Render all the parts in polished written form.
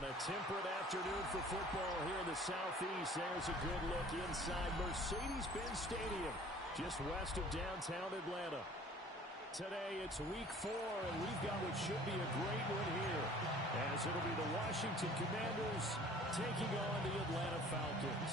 On a temperate afternoon for football here in the Southeast, there's a good look inside Mercedes-Benz Stadium, just west of downtown Atlanta. Today, it's week 4, and we've got what should be a great one here, as it'll be the Washington Commanders taking on the Atlanta Falcons.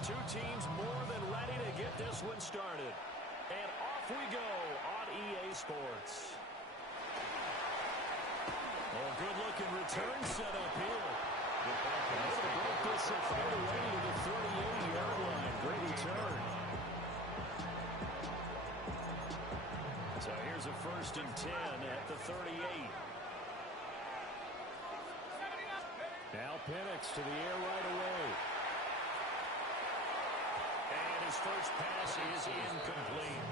Two teams more than ready to get this one started. And off we go on EA Sports. Oh, good-looking return set up here. Able to break this all the way to the 38-yard line. Great return. So here's a 1st and 10 at the 38. Now Penix to the air right away. His first pass is incomplete.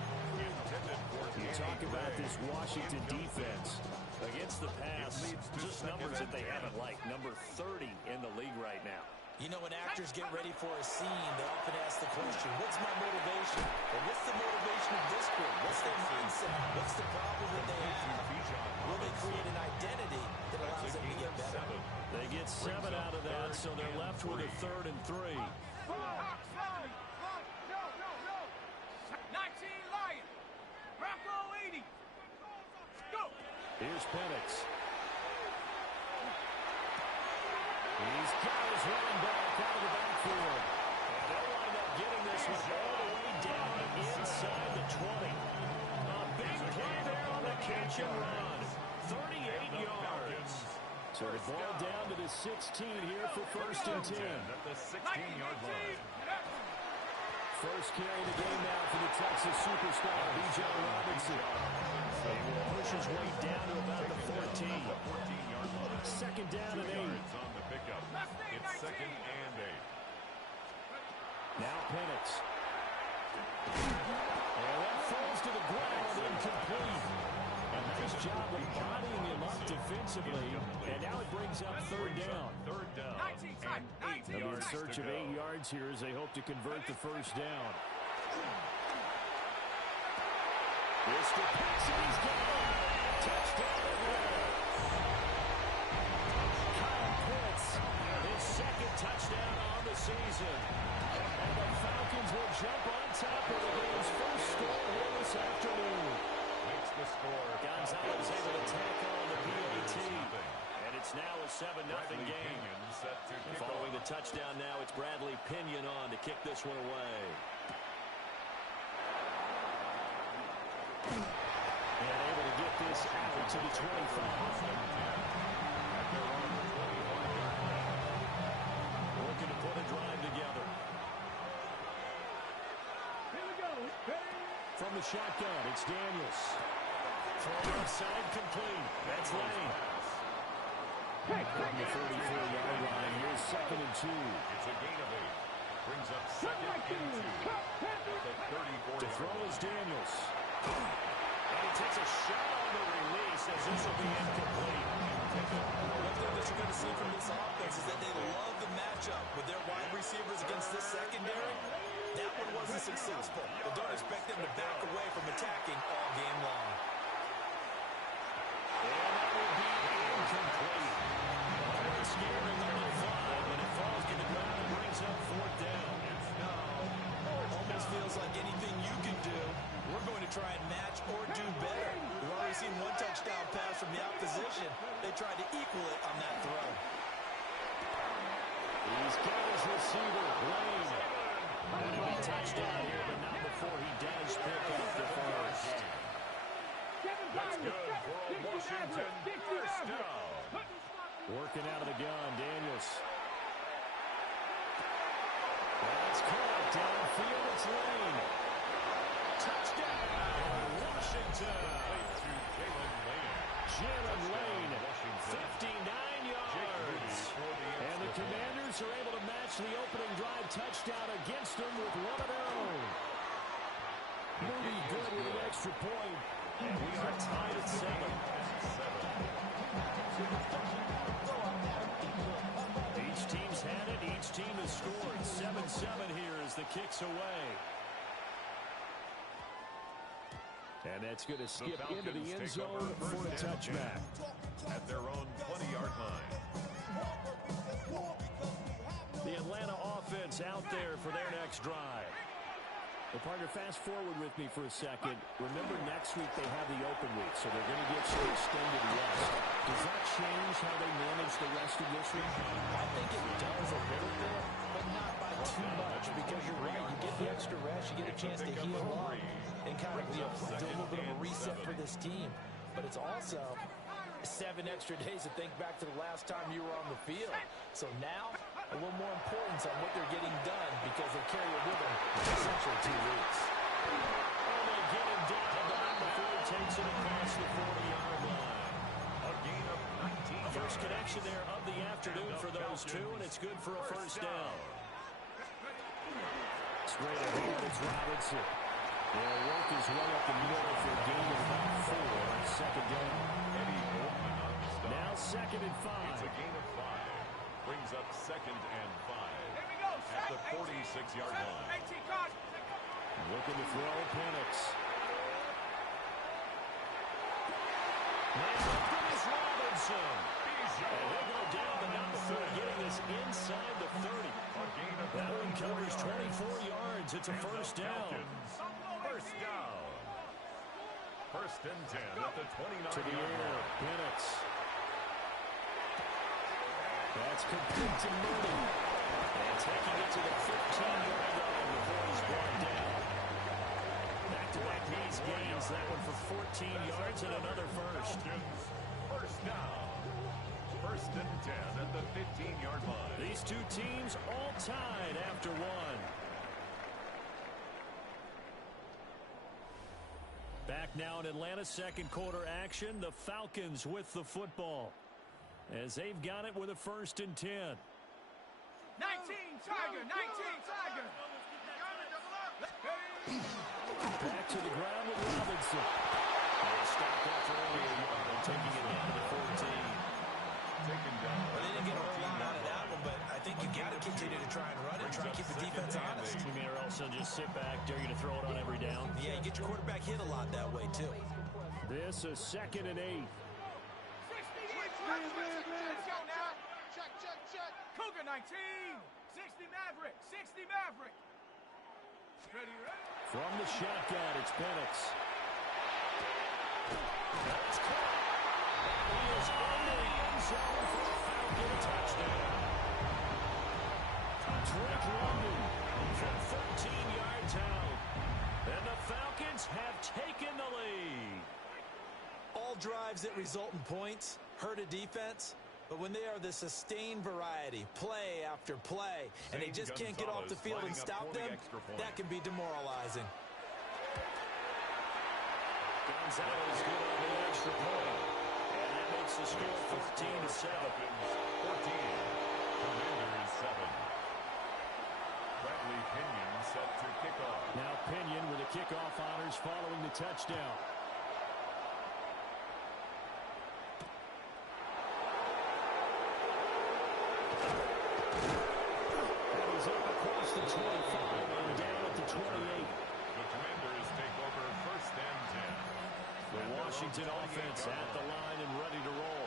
You talk about this Washington defense against the pass, just numbers that they haven't liked. Number 30 in the league right now. You know, when actors get ready for a scene, they often ask the question, what's my motivation? Or what's the motivation of this group? What's their mindset? What's the problem that they have? Will they create an identity that allows them to get better? They get 7 out of that, so they're left with a 3rd and 3. 19 Lion. Bronco 80. Go. Here's Penix. He's got his running back out of the backfield. And they'll wind up getting this one all the way down inside the 20. A big play there on the catch and run. 38 yards. So the ball down to the 16 here for 1st and 10. At the 16-yard line. First carry of the game now for the Texas superstar, B.J. Robinson. He will push his way down to about the 14. 14-yard line. 2nd down and 8. On the pickup. It's 2nd and 8. Now Penix. And that falls to the ground, incomplete. A nice job of bodying him up defensively. And now it brings up 3rd down. 3rd down. 19 time. 19 They'll be in yards. search of 8 yards here as they hope to convert the 1st down. Here's the pass, and he's got it. Touchdown Atlanta. Kyle Pitts, his 2nd touchdown on the season. And the Falcons will jump on top of the game's first score here this afternoon. Makes the score. Gonzalez able to tack on the PAT. And it's now a 7-0 game. Following the touchdown now, it's Bradley Pinion on to kick this one away. And able to get this out to the 25. Looking to put a drive together. Here we go. From the shotgun, it's Daniels. Throw outside, complete. That's Lane. From the 44-yard line, here's 2nd and 2. It's a gain of 8. Brings up 2nd and 2. The 34-yard To throw is line. Daniels. And he takes a shot on the release as this will be incomplete. One thing that you're going to see from this offense is that they love the matchup with their wide receivers against this secondary. That one wasn't successful, but don't expect them to back away from attacking all game long. And that will be incomplete. Very scary number 5 when it falls to the ground and brings up 4th down. Almost feels like anything you can do, we're going to try and match or do better. We've already seen one touchdown pass from the opposition. They tried to equal it on that throw. He's got his receiver, Lane. That'll be touchdown here, but not before he does pick up the 1st. That's good for a Washington 1st down. Working out of the gun, Daniels. That's caught downfield, it's Lane. Touchdown, Washington. To Jalen Lane. Jalen Lane, 59 yards. the opening drive touchdown against them with one of their own. Moody good with an extra point. And we are tied at 7. Each team's had it. Each team has scored. 7-7 here as the kick's away. And that's going to skip into the end zone for a touchback. At their own 20-yard line. The Atlanta offense out there for their next drive. Well, partner, fast forward with me for a second. Remember, next week they have the open week, so they're going to get some extended rest. Does that change how they manage the rest of this week? I think it does a little bit, but not by too much, because you're right. You get the extra rest, you get a chance to heal up and kind of do a little bit of a reset for this team. But it's also 7 extra days to think back to the last time you were on the field. So now, a little more importance on what they're getting done because they carry it with them for essentially 2 weeks. And they get him down before he takes it across the 40-yard line. A gain of 19 First yards. connection there of the afternoon for those two, and it's good for a first down. Straight ahead, it's Robinson. He'll work his way up the middle for a gain of about 4. Second down. Eddie Goldman on the stop. Now 2nd and 5. It's a gain of 5. Brings up 2nd and 5. Here we go. At the 46-yard line. 18 cards. Looking to throw Penix. Now open is Robinson. And he'll go down the number 4, getting this inside the 30. That one covers 24 yards. It's a first down. First down. 1st and 10 at the 29-yard To the air, line. Penix. That's complete to Moody. And taking it to the 15-yard line before he's brought down. Back-to-back these gains. That one for 14 yards and another first. First down. 1st and 10 at the 15-yard line. These two teams all tied after one. Back now in Atlanta, second quarter action. The Falcons with the football as they've got it with a 1st and 10. 19 Tiger. 19 Tiger. Back to the ground with Robinson. They stopped after only a yard, taking it down to the 14. Taken down. Well, they didn't get a whole lot out of that one, but I think you got to continue to try and run it, try and keep the defense honest. You mean, or else they'll just sit back, dare you to throw it on every down? Yeah, you get your quarterback hit a lot that way, too. This is 2nd and 8. Let's go now. Check. Cougar 19. 60 Maverick. 60 Maverick. Ready. From the shotgun, it's Penix. That's caught. He is under the end zone for a Falcon touchdown. Drake London from 13 yards out. And the Falcons have taken the lead. All drives that result in points hurt a defense, but when they are the sustained variety, play after play, and they just can't get off the field and stop them, that can be demoralizing. Gonzalez good on the extra point. And that makes the score 14-7. 14. Commanders 7. Bradley Pinion set to kick off. Now Pinion with the kickoff honors following the touchdown. That is up across the 25 and down at the 28. The Commanders take over 1st and 10. The Washington offense at the line and ready to roll.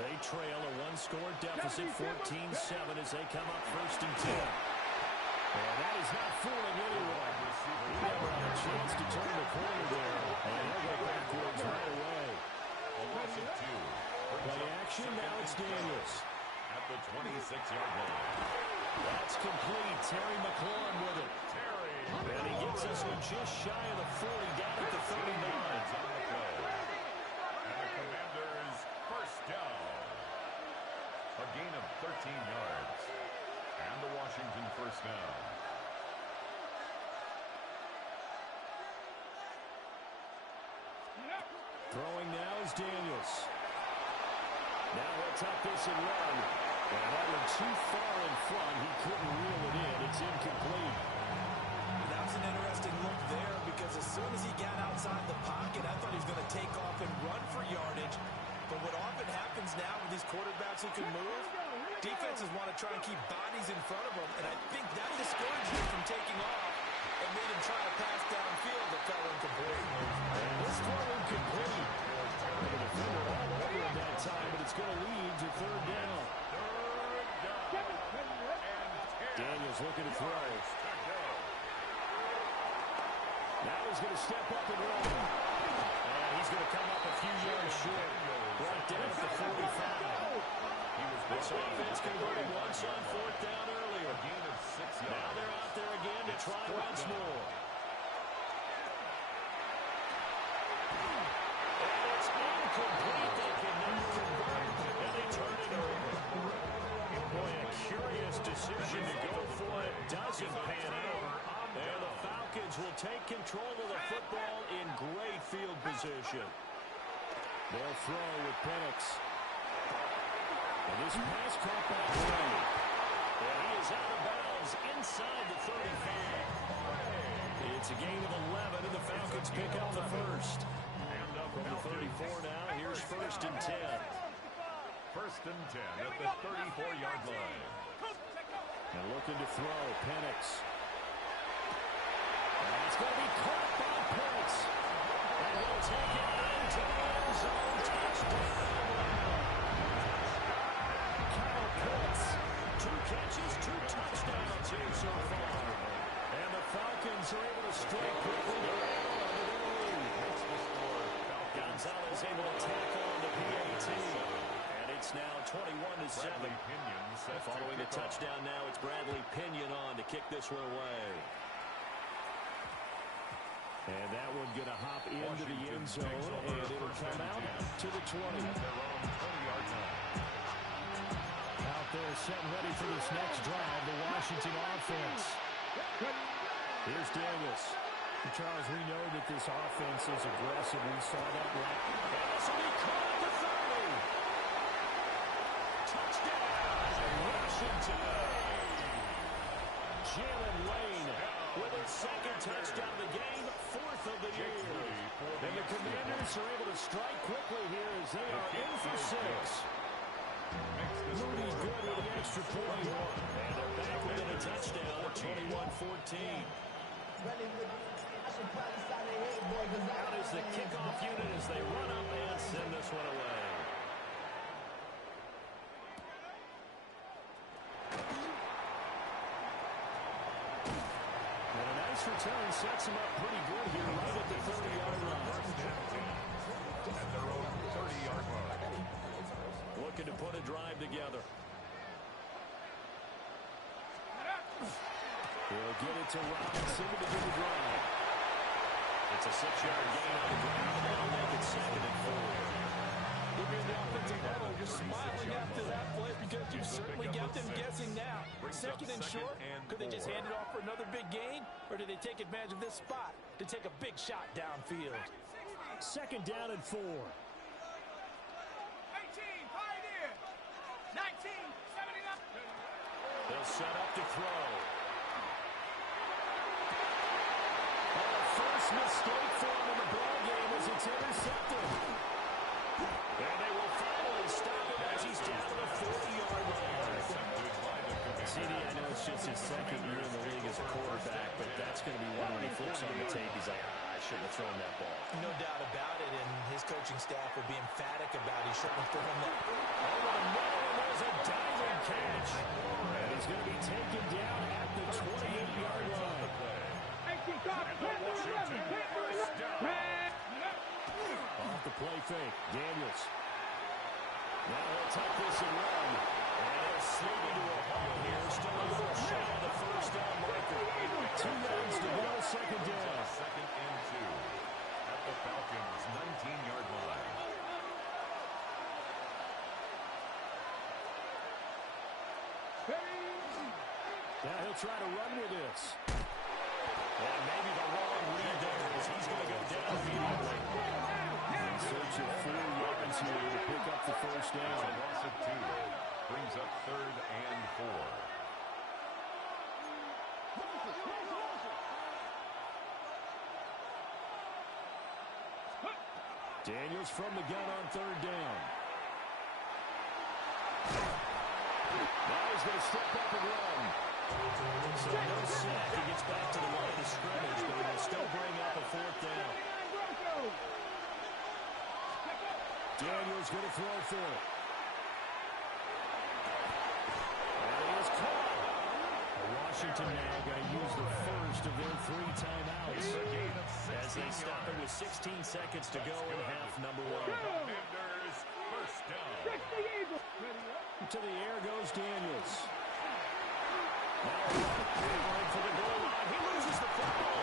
They trail a 1-score deficit, 14-7 as they come up 1st and 10. And that is not fooling anyone. He never had a chance to turn the corner there. And he'll go backwards right away. A loss of 2. Play action, now it's Daniels. At the 26-yard line. That's complete. Terry McLaurin with it. Terry. And he gets us just shy of the 40, down at the 39. On the play. And the Commanders first down. A gain of 13 yards. And the Washington first down. Throwing now is Daniels. Now he'll tuck this and run. And that one too far in front. He couldn't reel it in. It's incomplete. That was an interesting look there because as soon as he got outside the pocket, I thought he was going to take off and run for yardage. But what often happens now with these quarterbacks who can move, defenses want to try and keep bodies in front of them, and I think that discouraged him from taking off and made him try to pass downfield that fell incomplete. And this throw incomplete. The defender all over him that time, but it's going to lead to third down. Daniels looking to throw. Now he's going to step up and run. And he's going to come up a few yards short. Brought down at the 45. This offense converted once on fourth down earlier. A gain of 6 yards. Now they're out there again to try once more. And it's incomplete. They can never convert, and they turn it over. Boy, a curious decision to go for it. Doesn't pan out. And the Falcons will take control of the football in great field position. They'll throw with Penix. And this pass caught back away. And he is out of bounds inside the 35. It's a gain of 11, and the Falcons pick up the first. From the 34 now, here's first and 10. First and 10 at the 34-yard line. And looking to throw, Penix. And it's going to be caught by Penix. And he'll take it into the end zone. Touchdown. Kyle Pitts. 2 catches, 2 touchdowns here so far. And the Falcons are able to strike quickly to add on to their lead. Gonzalez able to tack on the PAT. And it's now 21-7. Following the touchdown now, it's Bradley Pinion on to kick this one away. And that one going to hop into the end zone, and it'll come out to the 20. Out there set ready for this next drive, the Washington offense. Here's Daniels. Charles, we know that this offense is aggressive. We saw that right. And this will be caught at the 30. Touchdown, Washington. Jalen Lane with his second touchdown of the game, 4th of the year. And the Commanders are able to strike quickly here as they are in for 6. Moody good with the extra point. And they're back within a touchdown, 21-14. Out is the kickoff unit as they run up and send this one away. And a nice return sets them up pretty good here right at the 30-yard line. At their own 30-yard line. Looking to put a drive together. He'll get it to Robinson to begin the drive. It's a 6-yard gain on the ground. That'll make it 2nd and 4. If you're the offensive level, you're smiling after that play because you certainly got them guessing now. 2nd and short, could they just hand it off for another big gain? Or did they take advantage of this spot to take a big shot downfield? 2nd down and 4. 18, Pioneer. 19, 79. They'll set up to throw. And the first mistake for him in the ballgame as it's intercepted. And they will finally stop him as he's down to the 40-yard line. CD, I know it's just his 2nd year in the league as a quarterback, but that's going to be one when he flips on the tape. He's like, I shouldn't have thrown that ball. No doubt about it, and his coaching staff will be emphatic about he shouldn't have thrown that. Over the middle, and there's a diving catch. And he's going to be taken down at the 28-yard line. Off the play fake, Daniels. Now he'll take this and run. And he'll slip into a hole here. Still a little shy of the first down marker. 2 yards to go, 2nd down. 2nd and 2 at the Falcons' 19-yard line. Now he'll try to run with this. And maybe the wrong read there as he's going to go down immediately. In search of 4 yards here to pick up the first down. Loss of 2. brings up 3rd and 4. Daniels from the gun on 3rd down. Now he's going to step up and run. So no sack. He gets back to the line of scrimmage, but he will still bring up a 4th down. Daniels going to throw for it. And he is caught. Washington now going to use the first of their 3 timeouts as they stop it with 16 seconds to go in half number 1. Commanders first down. To the air goes Daniels. Now going for the goal line. He loses the football.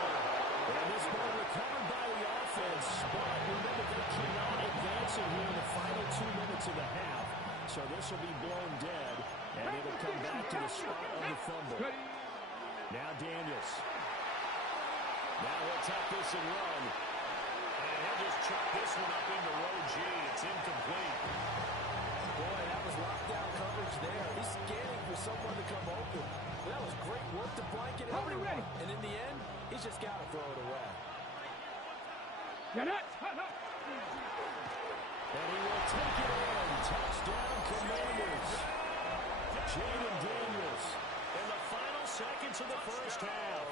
And this ball recovered by the offense. But remember, they cannot advance it here in the final 2 minutes of the half. So this will be blown dead. And it'll come back to the spot of the fumble. Now Daniels. Now he'll tuck this and run. And he'll just chuck this one up into row G. It's incomplete. Boy, that was lockdown coverage there. He's scanning for someone to come open. That was great work to blanket everyone. And in the end, he's just got to throw it away. And he will take it in. Touchdown, Commanders. Jaden Daniels in the final seconds of the first half.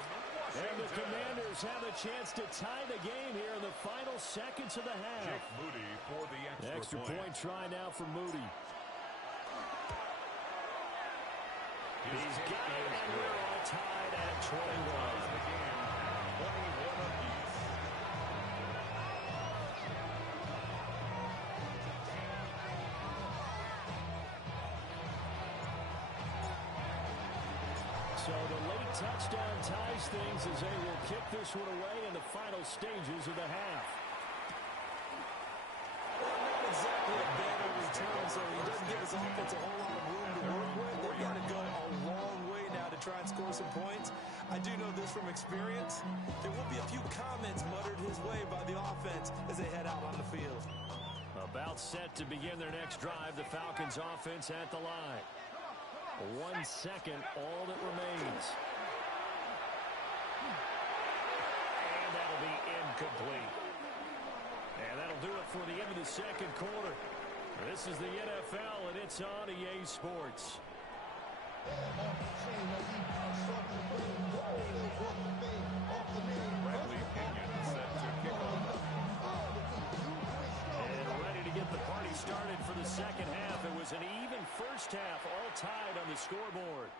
And the Commanders have a chance to tie the game here in the final seconds of the half. Jake Moody for the extra point try now for Moody. He's got it, and we're all tied at 21. The game at 21 apiece. So the late touchdown ties things as they will kick this one away in the final stages of the half. Well, not exactly a banner return, so he doesn't give his offense a whole lot of room to work with. They've got to go a long way now to try and score some points. I do know this from experience. There will be a few comments muttered his way by the offense as they head out on the field. About set to begin their next drive, the Falcons offense at the line. 1 second, all that remains. And that'll be incomplete. And that'll do it for the end of the second quarter. This is the NFL, and it's on EA Sports. Bradley Pinion set to kick off. And ready to get the party started for the second half. It was an even first half, all tied on the scoreboard.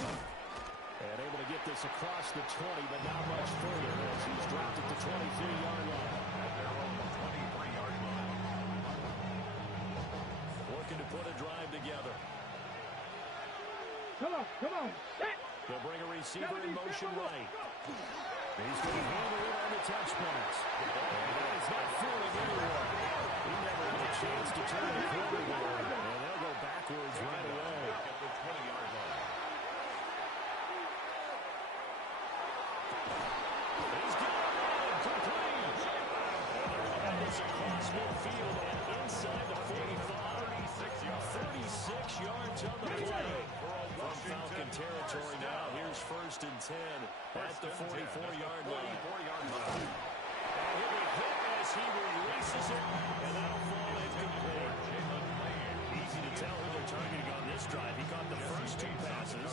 And able to get this across the 20, but not much further as he's dropped at the 23-yard line. At their own 23-yard line. Looking to put a drive together. Come on. They'll bring a receiver in motion right. He's going to handle it on the touch pass. And that is not fooling anyone. He never had a chance to turn the corner there. And they'll go backwards right away. At the 20-yard line. He's got it. Complete. And it's across midfield and inside the 45. 36 yards on the play. From Falcon territory now. Here's 1st and 10 at the 44-yard line. And he'll be hit as he releases it, and that'll fall incomplete. Easy to tell who they're targeting on this drive. He caught the first 2 passes,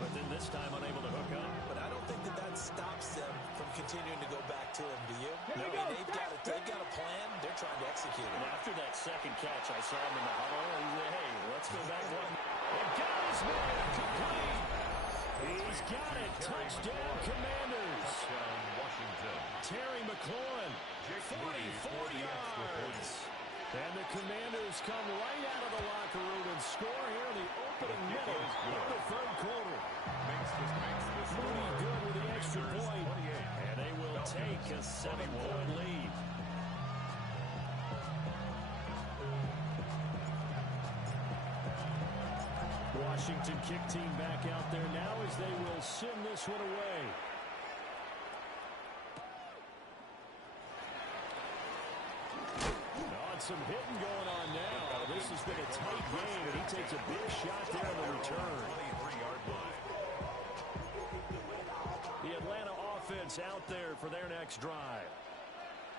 but then this time unable to hook up. But I don't think that stops them from continuing to go back to him, do you? I mean, they've got a plan. They're trying to execute it. And after that second catch, I saw him in the huddle. He said, hey, let's go back one. And got his man complete. He's got it. Touchdown, Commanders. Touchdown, Washington. Terry McLaurin, 44 yards. And the Commanders come right out of the locker room and score here in the opening minute of the third quarter. Makes this Moody good with the extra point. And they will take a 7-point lead. Washington kick team back out there now as they will send this one away. On some hitting going on now. This has been a tight game, and he takes a big shot there on the return. 23-yard line. The Atlanta offense out there for their next drive.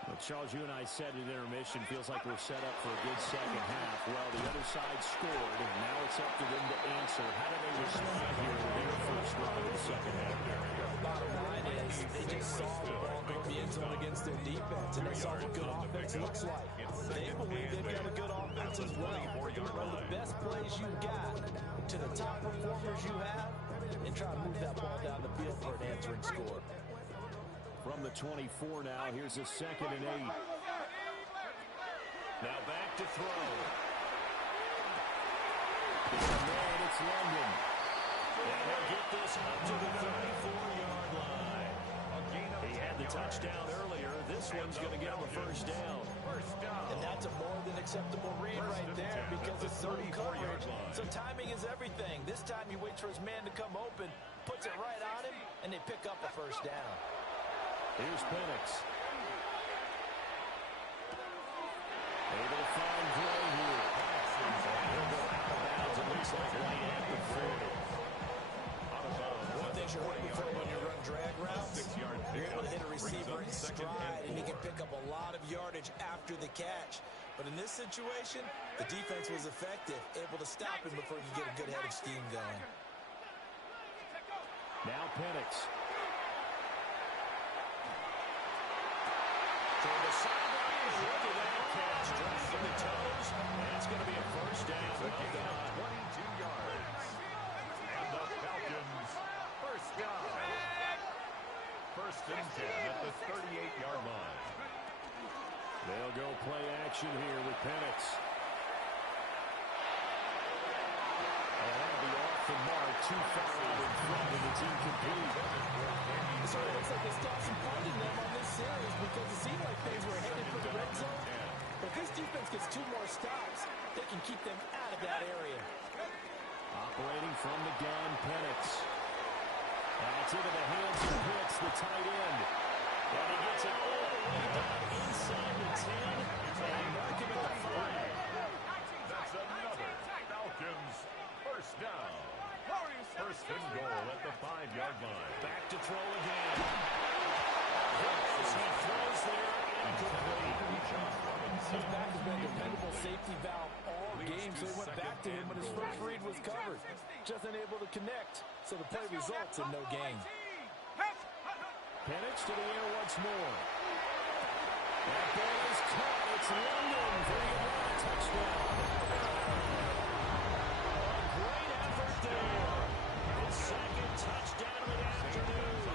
Well, Charles, you and I said at intermission, feels like we're set up for a good second half. Well, the other side scored, and now it's up to them to answer. How do they respond here with their first drive of the second half? Bottom line is they just saw the ball go the end zone against their defense, and they saw what good offense looks like. They believe they've got a good offense as well. Run the best plays you got to the top performers you have, and try to move that ball down the field for an answering score. From the 24 now, here's a 2nd and 8. Now back to throw. And it's London. And he'll get this up to the 34-yard line. He had the touchdown earlier. This one's going to get him a first down. And that's a more than acceptable read right there because it's zone coverage. So timing is everything. This time he waits for his man to come open, puts it right on him, and they pick up a first down. Here's Penix. Able to find Gray here. He'll go out of bounds. It looks like right at the 40. One thing you're hoping for when you run drag routes, you're able to hit a receiver in stride, and he can pick up a lot of yardage after the catch. But in this situation, the defense was effective, able to stop him before he could get a good head of steam going. Now Penix. Toward the sidelines, look at that catch, dropping the toes, and it's going to be a first down. The gain of 22 yards. And the Falcons, first down. 1st and 10 at the 38-yard line. They'll go play action here with Penix. And that'll be off the mark, too far out in front, and it's incomplete. So it looks like they stopped some finding them on this series because it seemed like things were headed for the red zone. But if this defense gets 2 more stops, they can keep them out of that area. Operating from the gun, Penix. That's into the hands of Pitts, the tight end. And he gets it all the way down inside the 10 and marking it a flag. That's another Falcons first down. 1st and goal at the 5-yard line. Back to throw again. As he throws there, incomplete. His back has been a dependable safety valve all game, so he went back to him when his first read was covered. Just unable to connect, so the play results in no gain. Penix to the air once more. That ball is caught. It's London for the Atlanta touchdown. A great effort there. His 2nd touchdown of the afternoon.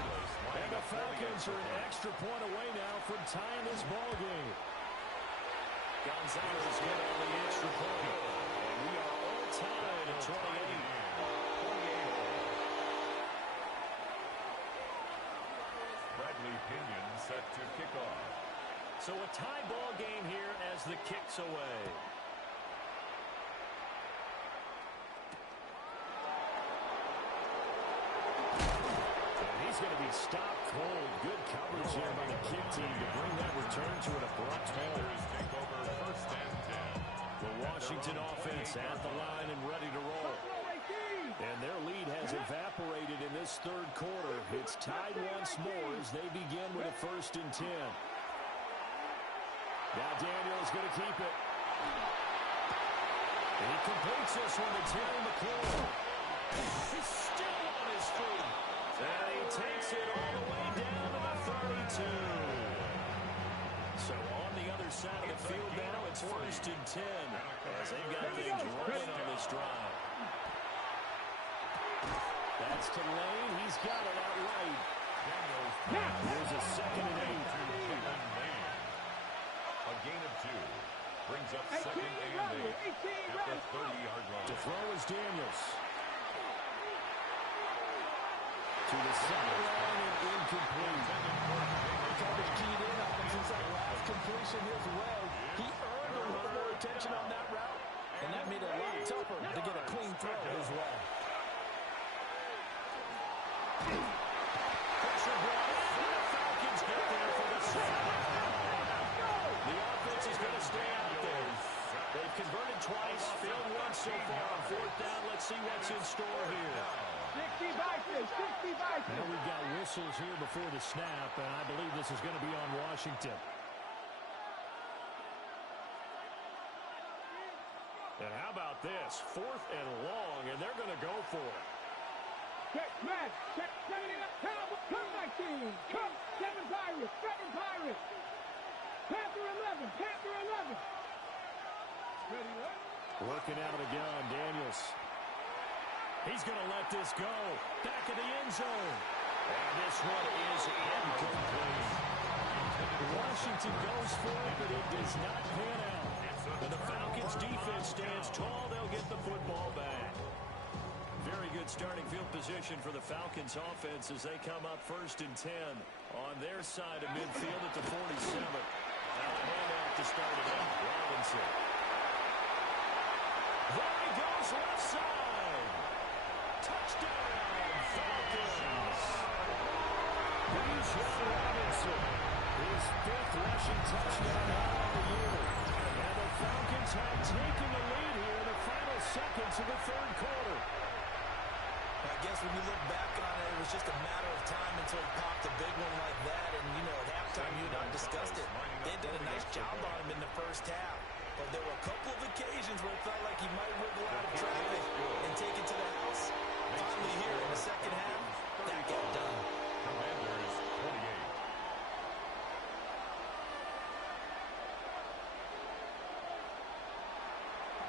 And the Falcons are an extra point away now from tying this ball game. Gonzalez get on the extra point. And we are all tied at 28. Bradley Pinion set to kick off. So a tie ball game here as the kick's away. And he's going to be stopped cold. Good coverage there by the kick team to bring that return to an abrupt halt. Take over 1st and 10. The Washington offense at the line and ready to roll. And their lead has evaporated in this 3rd quarter. It's tied once more as they begin with a 1st and 10. Now Daniel's going to keep it. And he completes this one to Terry McLaurin. He's still on his feet. And he takes it all the way down to the 32. So on the other side of the field now, it's 1st and 10 as they've got things running on this drive. That's to Lane. He's got it outright. Here's a 2nd and 8. A gain of 2. Brings up 2nd and 8 at the 30-yard line. To throw is Daniels. To the sideline and incomplete. Coverage keyed in on him since that last completion his way. He earned a little more attention on that route, and that made it a lot tougher to get a clean throw his way. Pressure brought in, and the Falcons get there for the sack. The offense is going to stay out there. so far on fourth down. Let's see what's in store here. 60 Vikings, 60 Vikings. Now we've got whistles here before the snap, and I believe this is going to be on Washington. And how about this? 4th and long, and they're going to go for it. Check, smash, check, come back team, come, 7 Pirates, 7 Pirates. Panther 11, Panther 11. Ready, what? Looking out of the gun, Daniels. He's going to let this go. Back of the end zone. And this one is incomplete. Washington goes for it, but it does not pan out. And the Falcons defense stands tall. They'll get the football back. Very good starting field position for the Falcons offense as they come up 1st and 10 on their side of midfield at the 47. Now a handoff to start it out. Robinson. There he goes, left side. Touchdown, Falcons. Bijan Robinson. His 5th rushing touchdown on the year. And the Falcons have taken the lead here in the final seconds of the 3rd quarter. I guess when you look back on it, it was just a matter of time until he popped a big one like that. And, you know, at halftime, you and I discussed it. They did a nice job on him in the first half. But there were a couple of occasions where it felt like he might wiggle out of traffic and take it to the house. Finally here in the second half, that got done. Commanders 28.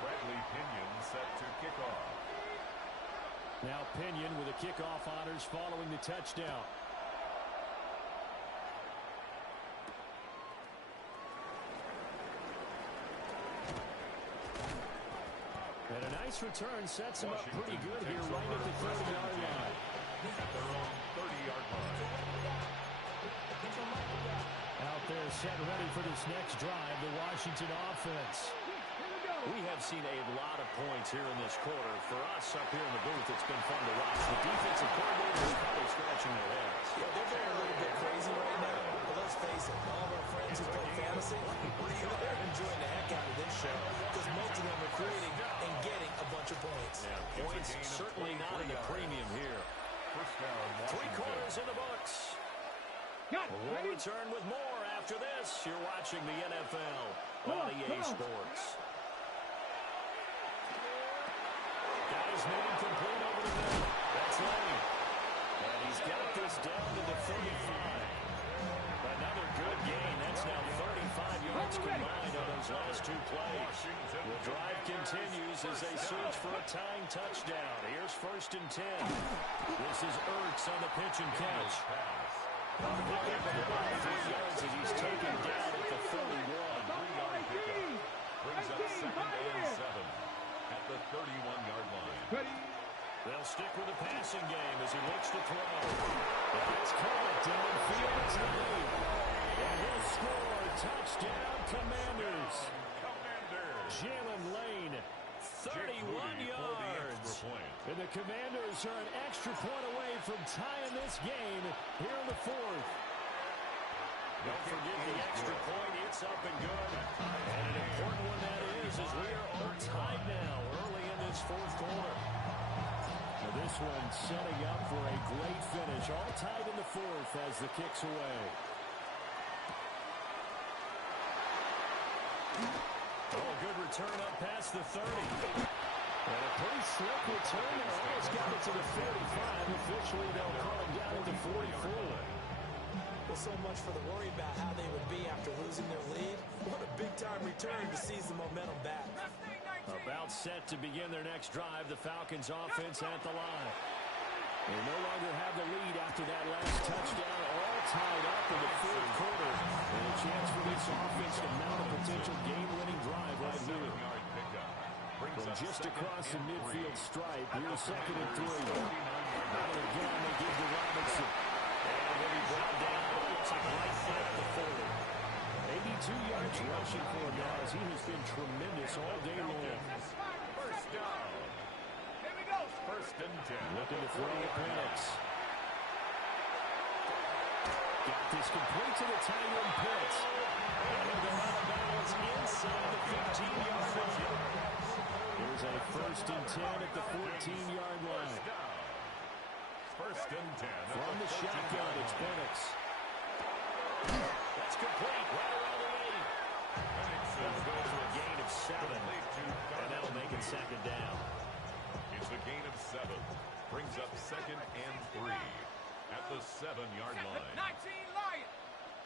Bradley Pinion set to kick off. Now Pinion with the kickoff honors following the touchdown. And a nice return sets him up pretty good here right at the 30-yard line. At their own 30-yard line. Out there set ready for this next drive, the Washington offense. We have seen a lot of points here in this quarter. For us up here in the booth, it's been fun to watch. The defensive coordinators are probably scratching their heads. Yeah, they're going a little bit crazy right now. But let's face it, all of our friends who play fantasy, they're enjoying the heck out of this show because most of them are creating and getting a bunch of points. Yeah, points certainly not in the premium here. First down, 3 quarters in the books. We'll return with more after this. You're watching the NFL on EA Sports. Guys moving complete over the middle. That's Lane. And he's got this down to the 35. Another good gain. That's now 35 yards combined on those last 2 plays. The drive continues as they search for a tying touchdown. Here's 1st and 10. This is Ertz on the pitch and catch. Pick up about 3 yards as he's taken down at the 31. 3-yard pickup. Brings up 2nd and 7 at the 31-yard line. They'll stick with the passing game as he looks to throw. That's caught downfield. It's Lane. And he'll score. Touchdown, Commanders. Jalen Lane, 31 yards. And the Commanders are an extra point away from tying this game here in the 4th. Don't forget the extra point. It's up and good. And an important one that is as we are all tied now early in this 4th quarter. Now this one setting up for a great finish. All tied in the 4th as the kick's away. Oh, a good return up past the 30. And a pretty slick return. They almost got it to the 45. Officially, they'll call him down at the 44. Well, so much for the worry about how they would be after losing their lead. What a big-time return to seize the momentum back. About set to begin their next drive. The Falcons offense at the line. They no longer have the lead after that last touchdown. All tied up in the 4th quarter. And a chance for this offense to mount a potential game-winning drive right here. From just across the midfield stripe, here's 2nd and 3. Out of the gun, they give to Robinson. And he'll be brought down. Looks like right at the 40. 82 yards rushing for him now as he has been tremendous all day long. First down. Here we go. 1st and 10. Looking to throw the Penix. Got this complete to the tight end Pitts. And they'll go out of bounds inside the 15-yard line. Here's a 1st and 10 at the 14-yard line. First and 10. From the shotgun, it's Penix. That's complete. Right around the 8. Penix They'll go for a gain of 7. And that'll make it 2nd down. It's a gain of 7. Brings up 2nd and 3 at the 7-yard line. 19 Lions.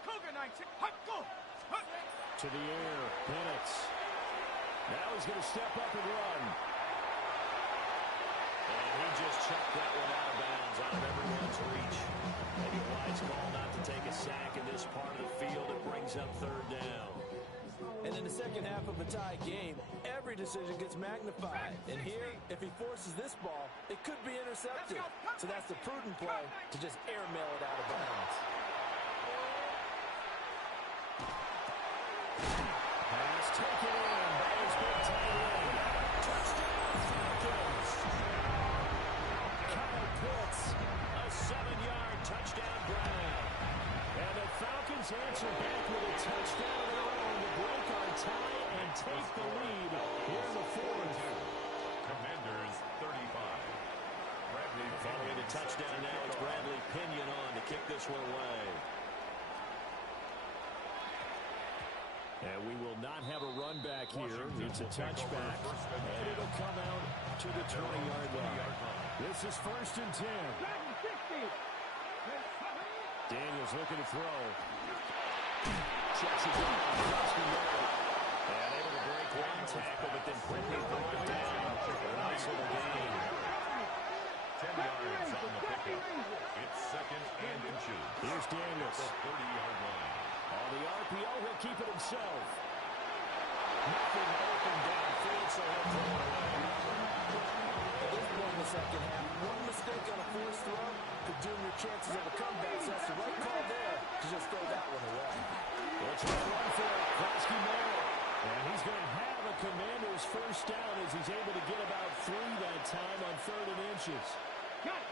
Cougar 19. Go. To the air, Penix. Now he's going to step up and run. And he just chucked that one out of bounds, out of everyone's reach. Maybe a wise call not to take a sack in this part of the field. It brings up 3rd down. And in the second half of a tie game, every decision gets magnified. And here, if he forces this ball, it could be intercepted. So that's the prudent play to just airmail it out of bounds. Pass taken in by his big tight end. Touchdown Falcons. Kyle Pitts, a 7-yard touchdown grab. And the Falcons answer back with a touchdown of their own to break our tie and take the lead here in the 4th. Commanders 35. Following the touchdown now, it's Bradley Pinion on to kick this one away. And we will not have a run back here. It's a touchback. And it'll come out to the 20-yard line. This is 1st and 10. Daniels looking to throw. Checks it down. And able to break one tackle, but then quickly brought down. Nice little gain. 10 yards on the pickup. It's 2nd and inches. Here's Daniels. At the 30-yard line. On the RPO, he'll keep it himself. Nothing open downfield, so he'll throw it away. At this point in the second half, one mistake on a forced throw could doom your chances of a comeback. So that's the right call there to just throw that one away. They'll try to run for it. Krosky Moore. And he's going to have a Commander's 1st down as he's able to get about 3 that time on 3rd and inches.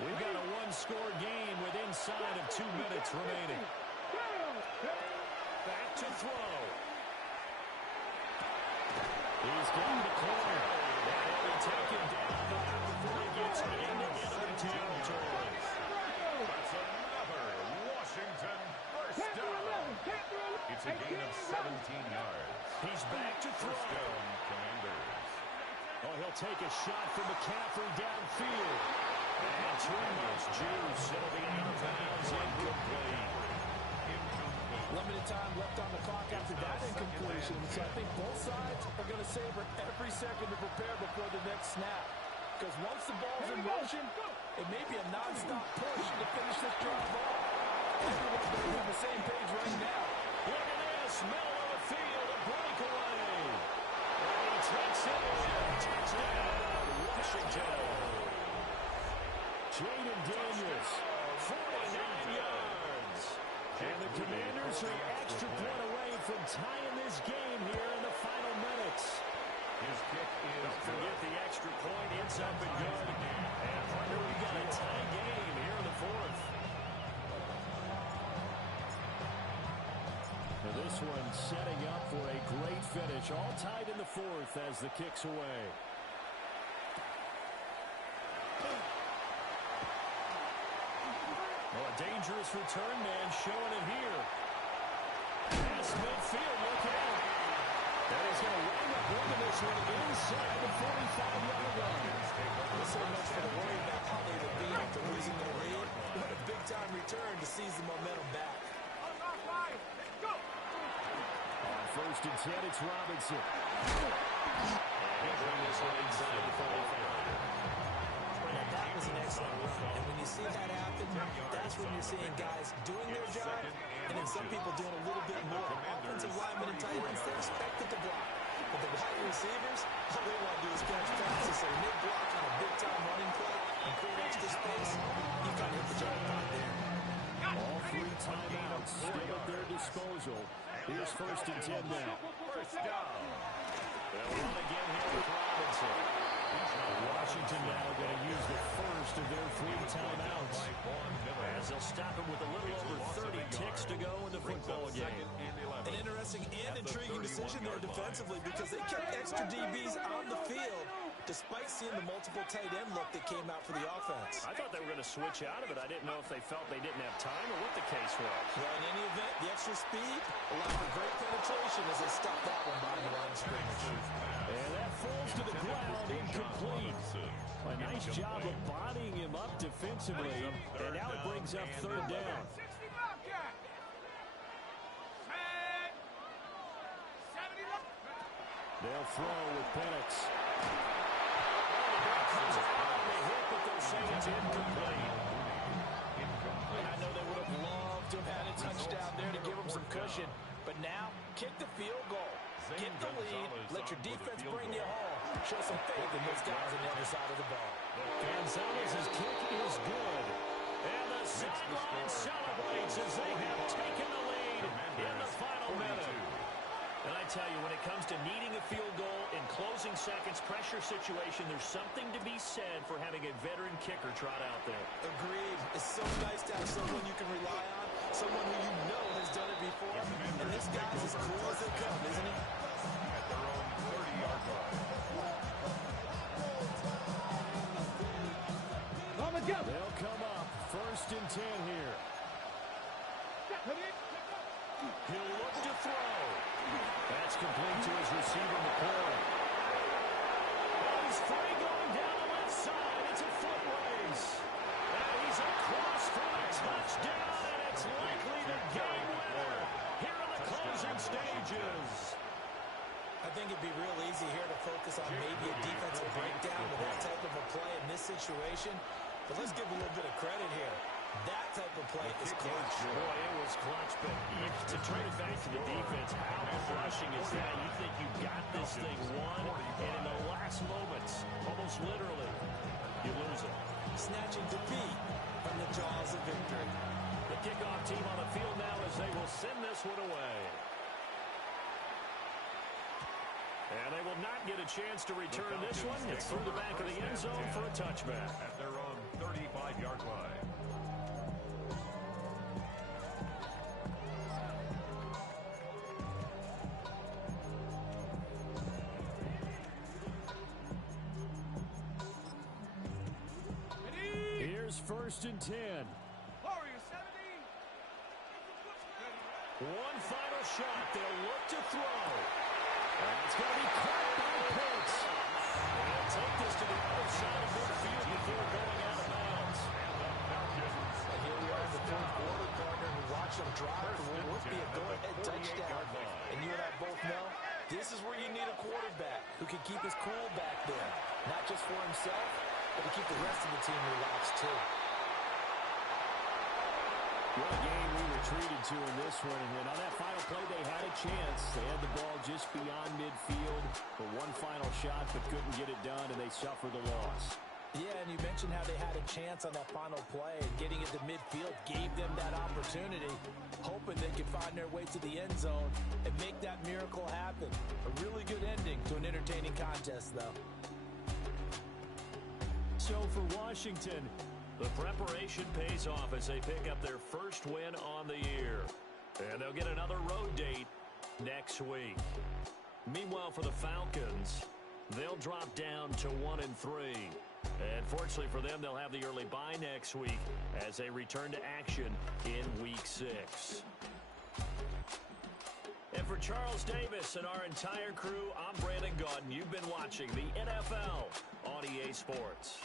We've got a 1-score game with inside of 2 minutes remaining. Back to throw. He's getting the corner. And he'll be taken down before he gets into enemy territory. That's another Washington first down. It's a gain of 17 yards. He's back to throw. First down, Commanders. Oh, he'll take a shot from McCaffrey downfield. And too much juice. It'll be out of bounds, incomplete. Limited time left on the clock after that incompletion. So I think both sides are going to savor every second to prepare before the next snap. Because once the ball's in motion, it may be a non-stop push to finish this drive off. Everyone's going to be on the same page right now. Look at this. Middle of the field, a breakaway. And he takes it in. Touchdown, Washington. Jaden Daniels, 49 yards. And the Commanders are an extra point away from tying this game here in the final minutes. His kick is Don't forget the extra point. It's up and good. And partner, we've got a tie game here in the 4th. Now this one setting up for a great finish. All tied in the 4th as the kick's away. Well, a dangerous return man showing it here. Pass midfield, look out. And he's going to wind up bringing this one inside the 45-yard line. So much for the worry about how they would be after losing their lead. What a big-time return to seize the momentum back. On 1st and 10, it's Robinson. And he'll bring this one inside the 45. That was an excellent run. And when you see that happen, that's when you're seeing guys doing their job, and then some people doing a little bit more. Offensive linemen and tight ends, they're expected to block. But the wide receivers, all they want to do is catch passes. So when they block on a big-time running play and create extra space, you've got to hit the jackpot there. All 3 timeouts still at their disposal. Here's 1st and 10 now. first down. They'll run again here with Robinson. Washington now going to use the first of their 3 timeouts. As they'll stop him with a little over 30 ticks to go in the football game. An interesting and intriguing decision there defensively because they kept extra DBs on the field despite seeing the multiple tight end look that came out for the offense. I thought they were going to switch out of it. I didn't know if they felt they didn't have time or what the case was. Well, in any event, the extra speed allowed for great penetration as they stopped that one by the line of scrimmage. And that falls to the ground, incomplete. A nice job of bodying him up defensively, and now it brings up third down. 60 Bobcat. Set. 70 They'll throw with Penix. They hit, but they'll say it's incomplete. And I know they would have loved to have had a touchdown there to give them some cushion, but now kick the field goal. Get the lead, let your defense bring you home. Show some faith in those guys on the other side of the ball. Gonzalez's kick is good. And the sideline celebrates as they have taken the lead in the final minute. And I tell you, when it comes to needing a field goal in closing seconds, pressure situation, there's something to be said for having a veteran kicker trot out there. Agreed. It's so nice to have someone you can rely on, someone who you know has done it before. And this guy's as cool as they come, isn't he? At their own 30-yard line. They'll come up. 1st and 10 here. He'll look to throw. That's complete to his receiver, McCoy. And he's free going down the left side. It's a foot race. And he's across for a touchdown, and it's likely the game winner here in the closing stages. I think it'd be real easy here to focus on maybe a defensive breakdown with that type of a play in this situation. But let's give a little bit of credit here. That type of play is clutch. Boy, it was clutch, but to turn it back to the defense, how crushing is that? You think you got this thing won, and in the last moments, almost literally, you lose it. Snatching defeat from the jaws of victory. The kickoff team on the field now as they will send this one away. And they will not get a chance to return this one. It's through the back of the end zone for a touchback. At their own 35-yard line. Here's 1st and 10. Warrior 17. One final shot. They'll look to throw. And it's going to be caught by Pitts. They'll take this to the other side of midfield before going out of bounds. And here we are in the fourth quarter, partner, who watch them drive for what would be a go-ahead touchdown. And you and I both know this is where you need a quarterback who can keep his cool back there. Not just for himself, but to keep the rest of the team relaxed too. What a game we were treated to in this one. And on that final play, they had a chance. They had the ball just beyond midfield for one final shot, but couldn't get it done, and they suffered the loss. Yeah, and you mentioned how they had a chance on that final play, and getting it to midfield gave them that opportunity, hoping they could find their way to the end zone and make that miracle happen. A really good ending to an entertaining contest, though. So for Washington, the preparation pays off as they pick up their first win on the year. And they'll get another road date next week. Meanwhile, for the Falcons, they'll drop down to 1-3. And fortunately for them, they'll have the early bye next week as they return to action in Week 6. And for Charles Davis and our entire crew, I'm Brandon Gaudin. You've been watching the NFL on EA Sports.